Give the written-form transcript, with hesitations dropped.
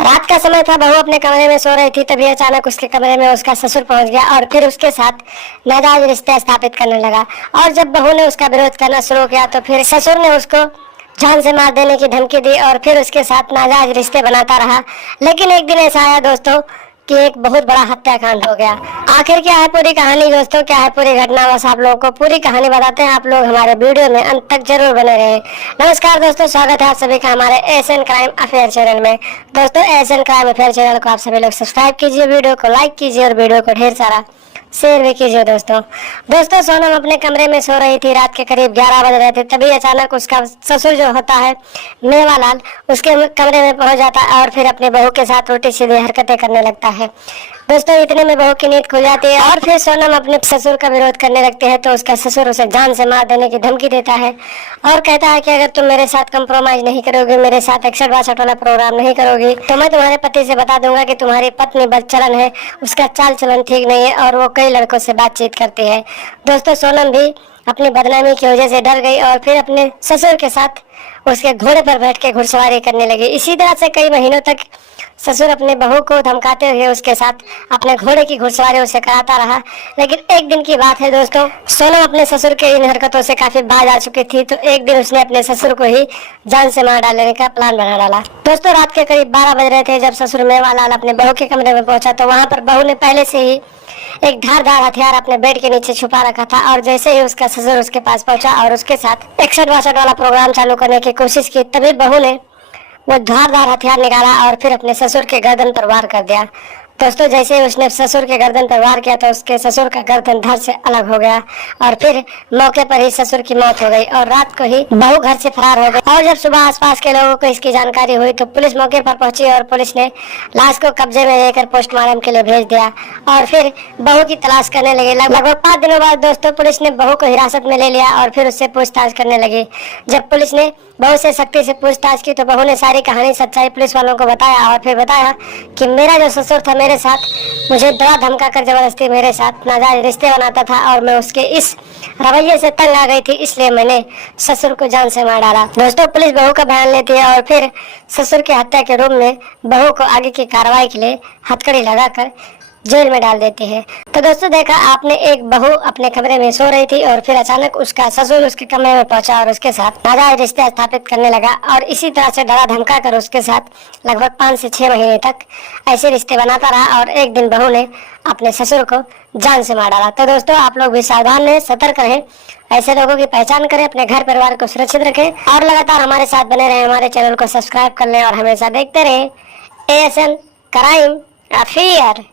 रात का समय था, बहू अपने कमरे में सो रही थी, तभी अचानक उसके कमरे में उसका ससुर पहुंच गया और फिर उसके साथ नाजायज रिश्ते स्थापित करने लगा। और जब बहू ने उसका विरोध करना शुरू किया तो फिर ससुर ने उसको जान से मार देने की धमकी दी और फिर उसके साथ नाजायज रिश्ते बनाता रहा। लेकिन एक दिन ऐसा आया दोस्तों कि एक बहुत बड़ा हत्याकांड हो गया। आखिर क्या है पूरी कहानी दोस्तों, क्या है पूरी घटना, बस आप लोगों को पूरी कहानी बताते हैं। आप लोग हमारे वीडियो में अंत तक जरूर बने रहें। नमस्कार दोस्तों, स्वागत है आप सभी का हमारे एशियन क्राइम अफेयर चैनल में। दोस्तों एशियन क्राइम अफेयर चैनल को आप सभी लोग सब्सक्राइब कीजिए, वीडियो को लाइक कीजिए और वीडियो को ढेर सारा शेयर भी कीजिए। दोस्तों सोनम अपने कमरे में सो रही थी, रात के करीब 11 बज रहे थे, तभी अचानक उसका ससुर जो होता है मेवालाल उसके कमरे में पहुंच जाता है और फिर अपने बहू के साथ उल्टी सीधी हरकतें करने लगता है। दोस्तों इतने में बहू की नींद खुल जाती है और फिर सोनम अपने ससुर का विरोध करने लगती है तो उसका ससुर उसे जान से मार देने की धमकी देता है और कहता है कि अगर तुम मेरे साथ कंप्रोमाइज नहीं करोगे, मेरे साथ 61-62 वाला प्रोग्राम नहीं करोगी तो मैं तुम्हारे पति से बता दूंगा कि तुम्हारी पत्नी बदचलन है, उसका चाल चलन ठीक नहीं है और वो कई लड़कों से बातचीत करती है। दोस्तों सोनम भी अपनी बदनामी की वजह से डर गई और फिर अपने ससुर के साथ उसके घोड़े पर बैठ के घुड़सवारी करने लगी। इसी तरह से कई महीनों तक ससुर अपने बहू को धमकाते हुए उसके साथ अपने घोड़े की घुड़सवारी उसे कराता रहा। लेकिन एक दिन की बात है दोस्तों, सोनम अपने ससुर के इन हरकतों से काफी बाज आ चुकी थी, तो एक दिन उसने अपने ससुर को ही जान से मार डालने का प्लान बना डाला। दोस्तों रात के करीब 12 बज रहे थे जब ससुर मेवालाल अपने बहू के कमरे में पहुंचा तो वहाँ पर बहू ने पहले से ही एक धारदार हथियार अपने बेड के नीचे छुपा रखा था और जैसे ही उसका ससुर उसके पास पहुंचा और उसके साथ 61-62 वाला प्रोग्राम चालू करने की कोशिश की, तभी बहू ने वो धारदार हथियार निकाला और फिर अपने ससुर के गर्दन पर वार कर दिया। दोस्तों जैसे ही उसने ससुर के गर्दन पर वार किया तो उसके ससुर का गर्दन धड़ से अलग हो गया और फिर मौके पर ही ससुर की मौत हो गई और रात को ही बहू घर से फरार हो गई। और जब सुबह आसपास के लोगों को इसकी जानकारी हुई तो पुलिस मौके पर पहुंची और पुलिस ने लाश को कब्जे में लेकर पोस्टमार्टम के लिए भेज दिया और फिर बहू की तलाश करने लगी। लगभग 5 दिनों बाद दोस्तों पुलिस ने बहू को हिरासत में ले लिया और फिर उससे पूछताछ करने लगी। जब पुलिस ने बहू से सख्ती से पूछताछ की तो बहू ने सारी कहानी सच्चाई पुलिस वालों को बताया और फिर बताया कि मेरा जो ससुर था मेरे साथ मुझे डरा धमका कर जबरदस्ती मेरे साथ नाजायज रिश्ते बनाता था और मैं उसके इस रवैये से तंग आ गई थी, इसलिए मैंने ससुर को जान से मार डाला। दोस्तों पुलिस बहू का बयान लेती है और फिर ससुर की हत्या के रूप में बहू को आगे की कार्रवाई के लिए हथकड़ी लगाकर जेल में डाल देती है। तो दोस्तों देखा आपने, एक बहू अपने कमरे में सो रही थी और फिर अचानक उसका ससुर उसके कमरे में पहुंचा और उसके साथ नाजायज रिश्ते स्थापित करने लगा और इसी तरह से डरा धमका कर उसके साथ लगभग 5 से 6 महीने तक ऐसे रिश्ते बनाता रहा और एक दिन बहू ने अपने ससुर को जान से मार डाला। तो दोस्तों आप लोग भी सावधान रहें, सतर्क रहें, ऐसे लोगों की पहचान करें, अपने घर परिवार को सुरक्षित रखें और लगातार हमारे साथ बने रहें। हमारे चैनल को सब्सक्राइब कर लें और हमेशा देखते रहें एशियन क्राइम अफेयर।